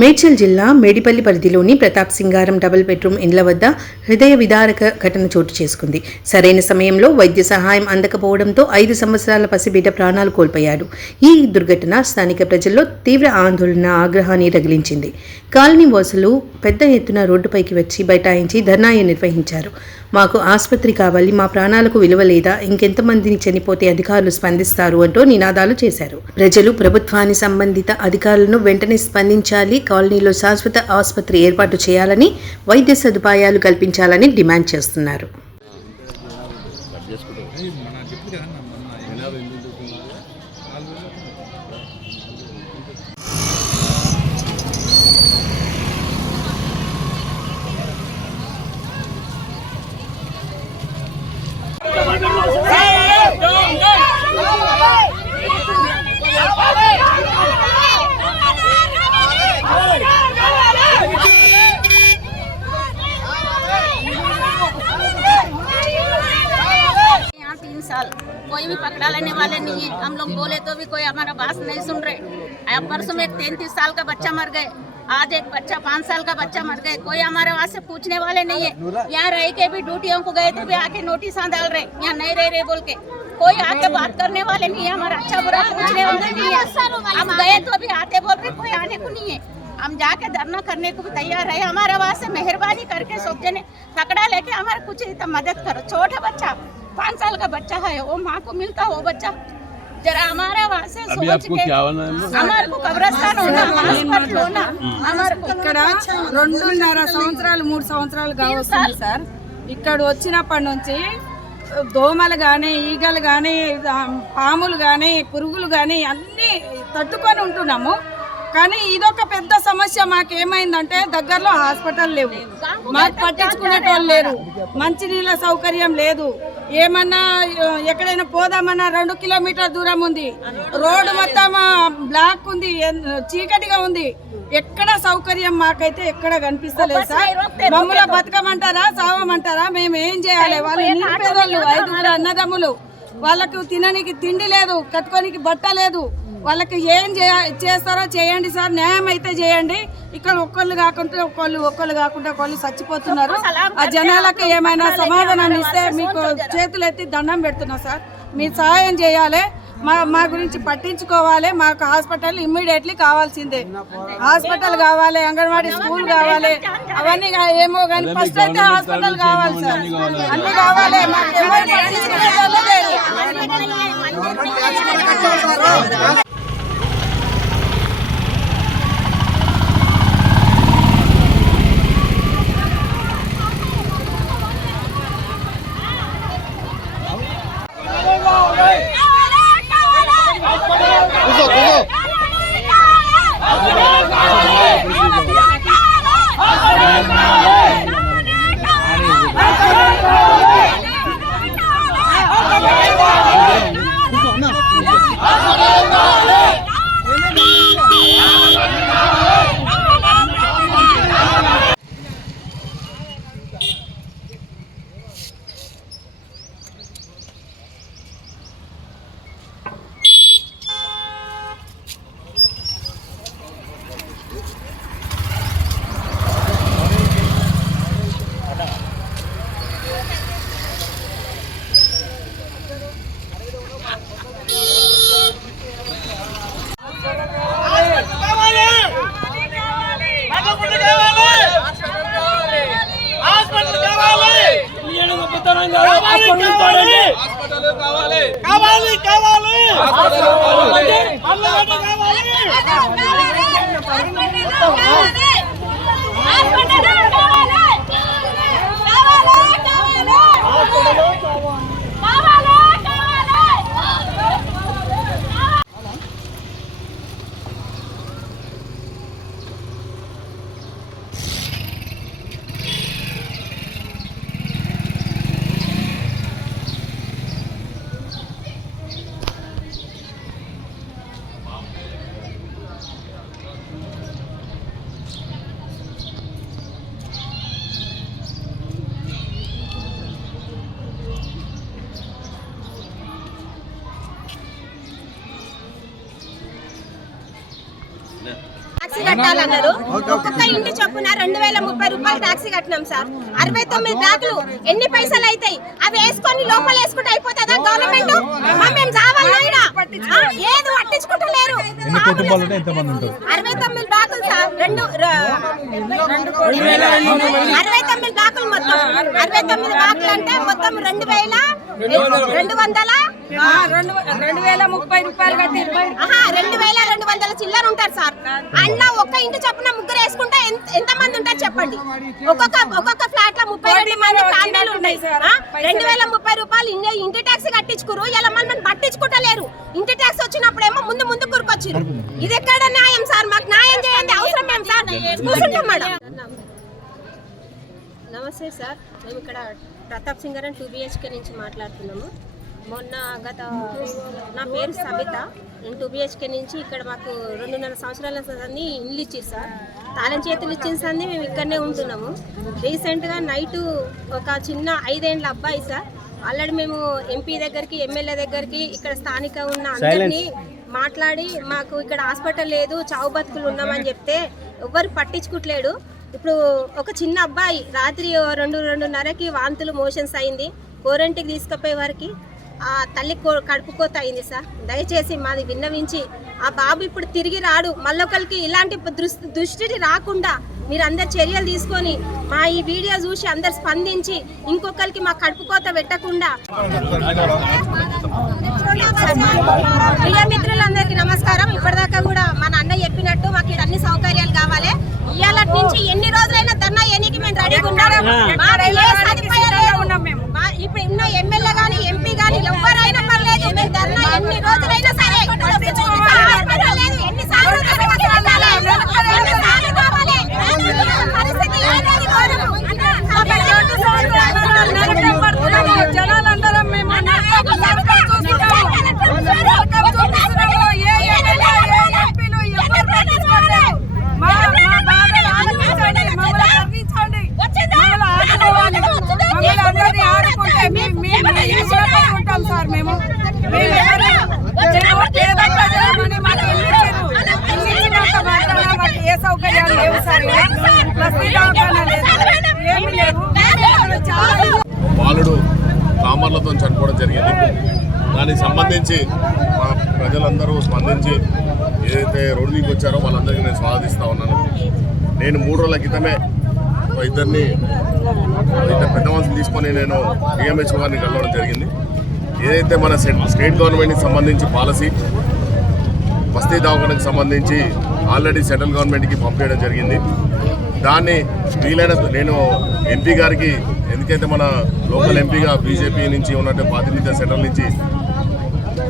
మేడ్చల్ జిల్లా మేడిపల్లి పరిధిలోని ప్రతాప్ సింగారం double bedroom ఇండ్ల వద్ద హృదయ విదారక ఘటన చోటు చేసుకుంది. సరైన సమయంలో వైద్య సహాయం అందకపోవడంతో 5 సంవత్సరాల పసిబిడ్డ ప్రాణాలు కోల్పోయాడు. ఈ దుర్ఘటన స్థానిక ప్రజల్లో తీవ్ర ఆందోళన, ఆగ్రహాన్ని రగిలించింది. కాలనీ వాసులు పెద్ద ఎత్తున రోడ్డుపైకి వచ్చి బైఠాయించి ధర్నాయి నిర్వహించారు. మాకు ఆసుపత్రి కావాలి, మా ప్రాణాలకు విలువ లేదా, ఇంకెంతమందిని చనిపోతే అధికారులు స్పందిస్తారు అంటూ నినాదాలు చేశారు. ప్రజలు ప్రభుత్వాన్ని సంబంధిత అధికారులను వెంటనే స్పందించాలి, కాలనీలో శాశ్వత ఆసుపత్రి ఏర్పాటు చేయాలని, వైద్య సదుపాయాలు కల్పించాలని డిమాండ్ చేస్తున్నారు. कोई भी पकड़ा लेने वाले नहीं है। हम लोग बोले तो भी कोई हमारा बात नहीं सुन रहे। परसों में 33 साल का बच्चा मर गए, आज एक बच्चा 5 साल का बच्चा मर गए। कोई हमारे वहाँ से पूछने वाले नहीं है। यहाँ रह के भी ड्यूटियों को गए तो भी आके नोटिस डाल रहे, यहाँ नहीं रह रहे बोल के। कोई आके बात करने वाले नहीं है, हमारा अच्छा बुरा पूछने वाले नहीं है। हम गए तो भी आते बोल रहे, कोई आने को नहीं है। हम जाके धरना करने को भी तैयार है। हमारे वहाँ से मेहरबानी करके सब जने पकड़ा लेके हमारे कुछ मदद करो। छोटा बच्चा 5 साल का बच्चा है, वो माँ को मिलता वो बच्चा जरा हमारे वहाँ से सोच के हमारे को कब्रस्तान होना, హాస్పిటల్ होना, हमारे को ఇక్కడ 2.5 సంవత్సరాలు 3 సంవత్సరాలు కావస్తుంది సార్. ఇక్కడ వచ్చినప్పటి నుంచి దోమలు కానీ, ఈగలు కానీ, పాములు కానీ, పురుగులు కానీ అన్నీ తట్టుకొని ఉంటున్నాము. కానీ ఇదొక పెద్ద సమస్య. మాకేమైందంటే దగ్గరలో హాస్పిటల్ లేవు, మాకు పట్టించుకునేటోళ్ళు లేరు, మంచినీళ్ళ సౌకర్యం లేదు. ఏమన్నా ఎక్కడైనా పోదామన్నా 2 కిలోమీటర్ దూరం ఉంది. రోడ్డు మొత్తం బ్లాక్ ఉంది, చీకటిగా ఉంది. ఎక్కడ సౌకర్యం మాకైతే ఎక్కడ కనిపిస్తలేదు సార్. మమ్మల్ని బతకమంటారా, సావమంటారా? మేము ఏం చేయాలి? వాళ్ళు నిలిపేదోళ్ళు 5 అన్నదమ్ములు, వాళ్ళకు తినడానికి తిండి లేదు, కట్టుకోనికి బట్ట లేదు. వాళ్ళకి ఏం చేస్తారో చేయండి సార్, న్యాయం అయితే చేయండి. ఇక్కడ ఒక్కళ్ళు కాకుండా ఒకళ్ళు చచ్చిపోతున్నారు. ఆ జనాలకు ఏమైనా సమాధానం ఇస్తే మీకు చేతులు ఎత్తి దండం పెడుతున్నా సార్. మీరు సహాయం చేయాలి, మా గురించి పట్టించుకోవాలి. మాకు హాస్పిటల్ ఇమ్మీడియట్లీ కావాల్సిందే. హాస్పిటల్ కావాలి, అంగన్వాడీ స్కూల్ కావాలి, అవన్నీ ఏమో కానీ ఫస్ట్ అయితే హాస్పిటల్ కావాలి సార్. అన్ని కావాలి. మాకు ఎవరు ట్యాక్సీ కట్టాలన్నారు. ఒక్కొక్క ఇంటి చొప్పున 2030 రూపాయలు ట్యాక్సీ కట్టినాం సార్. 69 బ్యాగులు ఎన్ని పైసలు అవుతాయి? అవి వేసుకొని లోపల వేసుకుంటే అయిపోతుందా గవర్నమెంట్? మేము చావాలి ఏది పట్టించుకుంటలేరు. 69 బ్యాగులు సార్, 69 బ్యాగులు మొత్తం. 69 బ్యాగులు అంటే మొత్తం 2030 రూపాయలు కట్టి 2200 చిల్లర ఉంటారు సార్. అందులో ఒక్క ఇంటి చొప్పున ముగ్గురు వేసుకుంటే ఎంత మంది ఉంటారు చెప్పండి? ఒక్కొక్క ఫ్లాట్ లో 32 మంది ఫ్యామిలీలు ఉంటాయి. 2030 రూపాయలు ఇంటి ట్యాక్స్ కట్టించుకురు. ఇలా మనం పట్టించుకుంటలేరు. ఇంటి ట్యాక్స్ వచ్చినప్పుడేమో ముందు కూరుకొచ్చారు. ఇది ఎక్కడ న్యాయం సార్? మాకు న్యాయం చేయండి. అవసరం ఏం సార్? కూర్చుంటాం మేడం. నమస్తే సార్, మేము ఇక్కడ ప్రతాప్ సింగారం 2 BHK నుంచి మాట్లాడుతున్నాము. మొన్న నా పేరు సబిత, నేను 2 BHK నుంచి ఇక్కడ మాకు 2.5 సంవత్సరాల సంది ఇల్లు ఇచ్చారు సార్. తాళం చేతులు ఇచ్చిన సంది మేము ఇక్కడనే ఉంటున్నాము. రీసెంట్గా నైటు ఒక చిన్న 5 ఏళ్ళ అబ్బాయి సార్, ఆల్రెడీ మేము ఎంపీ దగ్గరికి, ఎమ్మెల్యే దగ్గరికి, ఇక్కడ స్థానిక ఉన్న అందరినీ మాట్లాడి మాకు ఇక్కడ హాస్పిటల్ లేదు, చావు బతుకులు ఉన్నామని చెప్తే ఎవ్వరు పట్టించుకోవట్లేడు. ఇప్పుడు ఒక చిన్న అబ్బాయి రాత్రి 2-2:30కి వాంతులు మోషన్స్ అయింది. కోరంటికి తీసుకుపోయే వారికి ఆ తల్లి కడుపు కోత అయింది సార్. దయచేసి మాది విన్నవించి ఆ బాబు ఇప్పుడు తిరిగి రాడు. మళ్ళొకరికి ఇలాంటి దృష్టి రాకుండా మీరు అందరు చర్యలు తీసుకొని మా ఈ వీడియో చూసి అందరు స్పందించి ఇంకొకరికి మా కడుపు కోత పెట్టకుండా. ప్రియ మిత్రులందరికీ నమస్కారం. ఇప్పటిదాకా కూడా మన అన్న చెప్పినట్టు మాకు ఇక్కడ అన్ని సౌకర్యాలు కావాలి. ఇవాళ నుంచి ఎన్ని రోజులైనా ధర్నా చేయడానికి మేము రెడీగా ఉన్నాం. ఇప్పుడు ఉన్న ఎమ్మెల్యే గానీ ఎంపీ గానీ ఎవరైనా పర్లేదు, మేము ధర్నా ఎన్ని రోజులైనా సరే ఎన్నిసార్లు జనాలందరం మేము ఉంటాం సార్. మేము ఏ సౌకర్యాలు లేవు సార్. బాలుడు కామర్లతో చనిపోవడం జరిగింది. దానికి సంబంధించి మా ప్రజలందరూ స్పందించి ఏదైతే రోడ్డు దిగి వచ్చారో వాళ్ళందరికీ నేను స్వాగతిస్తూ ఉన్నాను. నేను 3 రోజుల క్రితమే ఇద్దరు పెద్ద మనుషులు తీసుకొని నేను డిఎంహెచ్ గారిని కలవడం జరిగింది. ఏదైతే మన స్టేట్ గవర్నమెంట్కి సంబంధించి పాలసీ బస్తీ దవాఖానకు సంబంధించి ఆల్రెడీ సెంట్రల్ గవర్నమెంట్కి పంపించడం జరిగింది. దాన్ని వీలైన నేను ఎంపీ గారికి, ఎందుకైతే మన లోకల్ ఎంపీగా బీజేపీ నుంచి ఉన్నట్టు ప్రాతినిధ్యం సెంట్రల్ నుంచి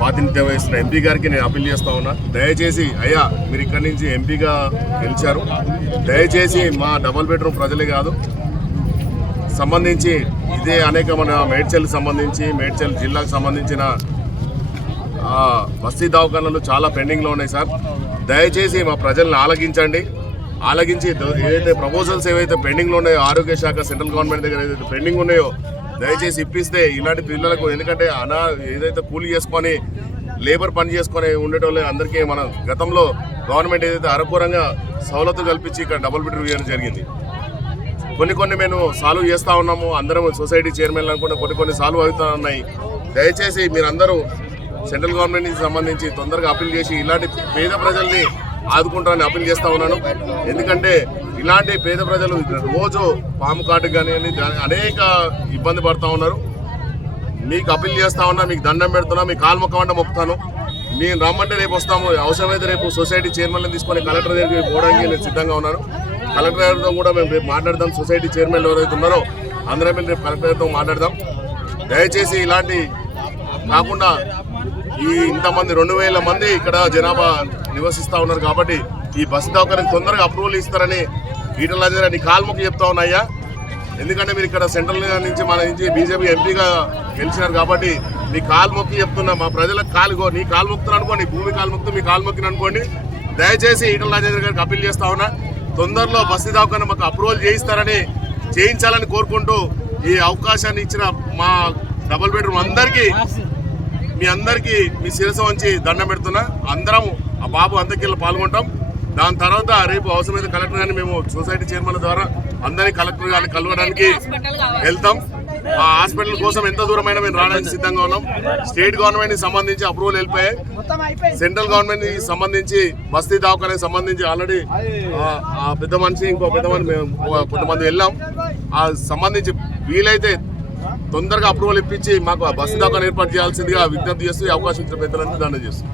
ప్రాతినిధ్యం వహిస్తున్న ఎంపీ గారికి నేను అప్పీల్ చేస్తూ ఉన్నా. దయచేసి అయ్యా, మీరు ఇక్కడి నుంచి ఎంపీగా గెలిచారు, దయచేసి మా డబుల్ బెడ్రూమ్ ప్రజలే కాదు సంబంధించి ఇదే అనేక మన మేడ్చల్కి సంబంధించి మేడ్చల్ జిల్లాకు సంబంధించిన బస్తీ దవాఖానాలు చాలా పెండింగ్లో ఉన్నాయి సార్. దయచేసి మా ప్రజల్ని ఆలగించి ఏదైతే ప్రపోజల్స్ ఏవైతే పెండింగ్లో ఉన్నాయో ఆరోగ్య శాఖ సెంట్రల్ గవర్నమెంట్ దగ్గర ఏదైతే పెండింగ్ ఉన్నాయో దయచేసి ఇప్పిస్తే ఇలాంటి పిల్లలకు, ఎందుకంటే ఏదైతే కూలీ చేసుకొని లేబర్ పని చేసుకొని ఉండేటోళ్ళే అందరికీ మన గతంలో గవర్నమెంట్ ఏదైతే అరకూరంగా సవలతులు కల్పించి ఇక్కడ డబుల్ బెడ్రూమ్ ఇవ్వడం జరిగింది. కొన్ని మేము సాల్వ్ చేస్తూ ఉన్నాము. అందరం సొసైటీ చైర్మన్లు అనుకుంటే కొన్ని సాల్వ్ అవుతూ ఉన్నాయి. దయచేసి మీరందరూ సెంట్రల్ గవర్నమెంట్కి సంబంధించి తొందరగా అప్పీల్ చేసి ఇలాంటి పేద ప్రజల్ని ఆదుకుంటారని అప్పీల్ చేస్తూ ఉన్నాను. ఎందుకంటే ఇలాంటి పేద ప్రజలు రోజు పాము కాటుకు కానీ అనేక ఇబ్బంది పడుతూ ఉన్నారు. మీకు అప్పీల్ చేస్తూ ఉన్నా, మీకు దండం పెడుతున్నా, మీ కాలు మొక్కమంటే మొక్కుతాను. మేము రమ్మంటే రేపు వస్తాము. అవసరమైతే రేపు సొసైటీ చైర్మన్లను తీసుకొని కలెక్టర్ దగ్గరికి పోవడానికి నేను సిద్ధంగా ఉన్నాను. కలెక్టర్ గారితో కూడా మేము రేపు మాట్లాడదాం. సొసైటీ చైర్మన్లు ఎవరైతే ఉన్నారో అందరం మేము రేపు కలెక్టర్ గారితో మాట్లాడదాం. దయచేసి ఇలాంటి కాకుండా ఇంతమంది 2000 మంది ఇక్కడ జనాభా నివసిస్తూ ఉన్నారు కాబట్టి ఈ బస్సు దవాఖానకి తొందరగా అప్రూవల్ ఇస్తారని ఈటల రాజేంద్ర కాల్ముఖి చెప్తా ఉన్నాయ్యా. ఎందుకంటే మీరు ఇక్కడ సెంట్రల్ నుంచి మన నుంచి బీజేపీ ఎంపీగా గెలిచినారు కాబట్టి మీ కాలు మొక్కి చెప్తున్నా. మా ప్రజలకు నీ కాలు మొక్కుతున్నా అనుకోండి, భూమి కాలు మొక్తు మీ కాలు మొక్కిన అనుకోండి. దయచేసి ఈటల రాజేంద్ర గారికి అప్పీల్ చేస్తా ఉన్నా, తొందరలో బస్తీ దవాఖాన మాకు అప్రూవల్ చేయించాలని కోరుకుంటూ ఈ అవకాశాన్ని ఇచ్చిన మా డబుల్ బెడ్రూమ్ మీ అందరికీ మీ శిరస్సు వంచి దండం పెడుతున్నా. అందరం ఆ బాబు అంత్యక్రియలో పాల్గొంటాం. దాని తర్వాత రేపు అవసరమైతే కలెక్టర్ గారిని మేము సొసైటీ చైర్మన్ ద్వారా అందరినీ కలెక్టర్ గారిని కలవడానికి వెళ్తాం. ఆ హాస్పిటల్ కోసం ఎంత దూరమైనా మేము రావడానికి సిద్ధంగా ఉన్నాం. స్టేట్ గవర్నమెంట్ కి సంబంధించి అప్రూవల్ వెళ్ళిపోయాయి. సెంట్రల్ గవర్నమెంట్ కి సంబంధించి బస్తీ దవాఖానకి సంబంధించి ఆల్రెడీ ఆ పెద్ద మనిషి ఇంకో పెద్ద మనిషి మేము కొంతమంది వెళ్ళాం. ఆ సంబంధించి వీలైతే తొందరగా అప్రూవల్ ఇప్పించి మాకు బస్తీ దవాఖాన ఏర్పాటు చేయాల్సిందిగా విజ్ఞప్తి చేస్తూ ఈ అవకాశం ఇచ్చిన పెద్దలందరూ దండం చేస్తాం.